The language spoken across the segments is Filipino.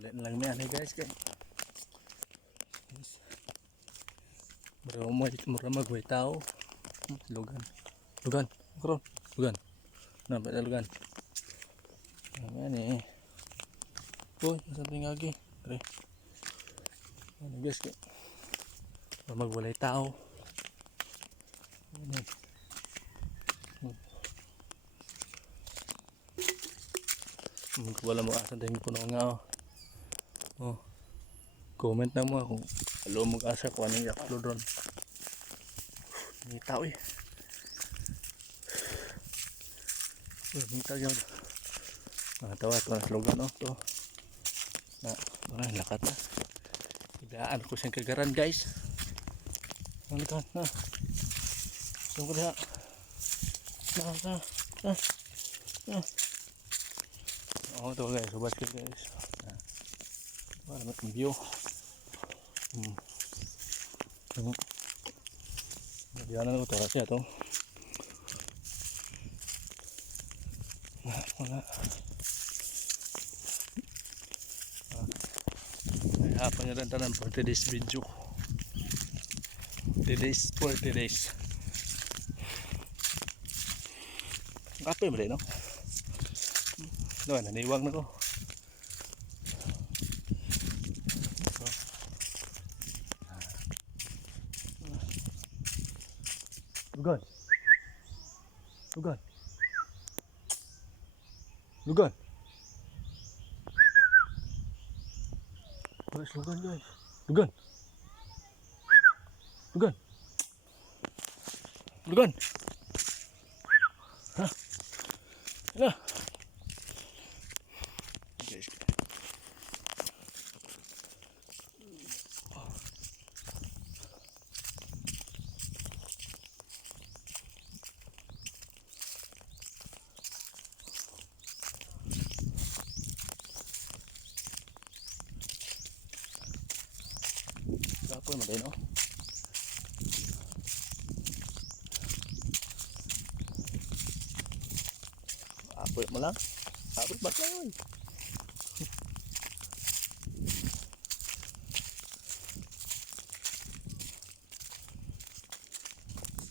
Ulit na lang may ano guys kay. Mura magway tao. Lugan. Lugan. Karon. Lugan. Nampak na lugan. Ayan eh. Uy, something lagi. Pre. Ano guys kay. Magwalay tao. Ayan. Wala mo asa dahil puno nga oh. Oh. Comment na mo kung alo mo asa kung anong i-upload ron. May tao eh. May tao yun. Tawa ito na slogan oh. Ito. Lakat na. Idaan ko siyang kagaran guys. Ano ka na. Sungko na. Oh, ito guys, subas ko guys. Para mag-view. Diyan na ito siya ito. Wala. Ay, hapon nyo lang tanan for today's video. For today's. Kape ba rin no? Doon, naniwag na ko. Lugan. Lugan. Lugan. Guys, lugan guys. Lugan. Lugan. Lugan. Hah? Hala. Guys. Apa yang ada no? Apa mo lang? Abot ba lang?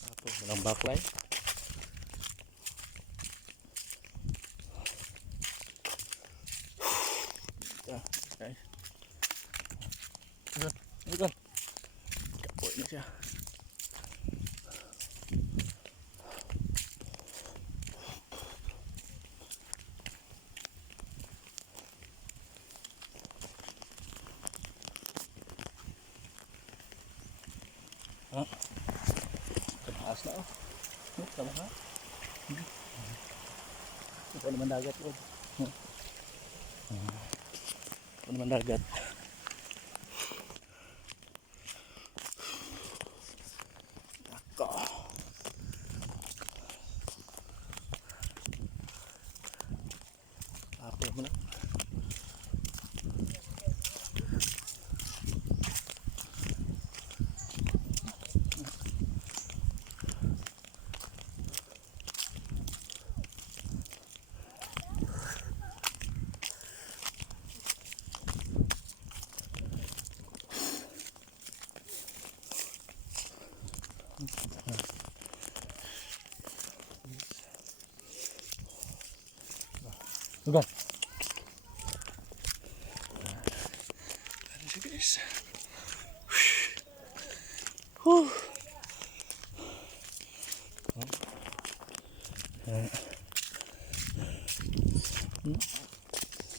Apa mo lang backline? Okay. Good. Kapoy na siya. Ha? Taas na oh. Tama ha? Ito naman dagat oh. Ito naman dagat. Apa mo na? Lugan. Ano siya guys?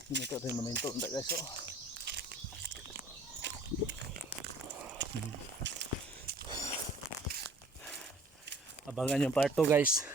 Ini ito tayo maninto enggak guys oh. Abangan yung part 2 guys.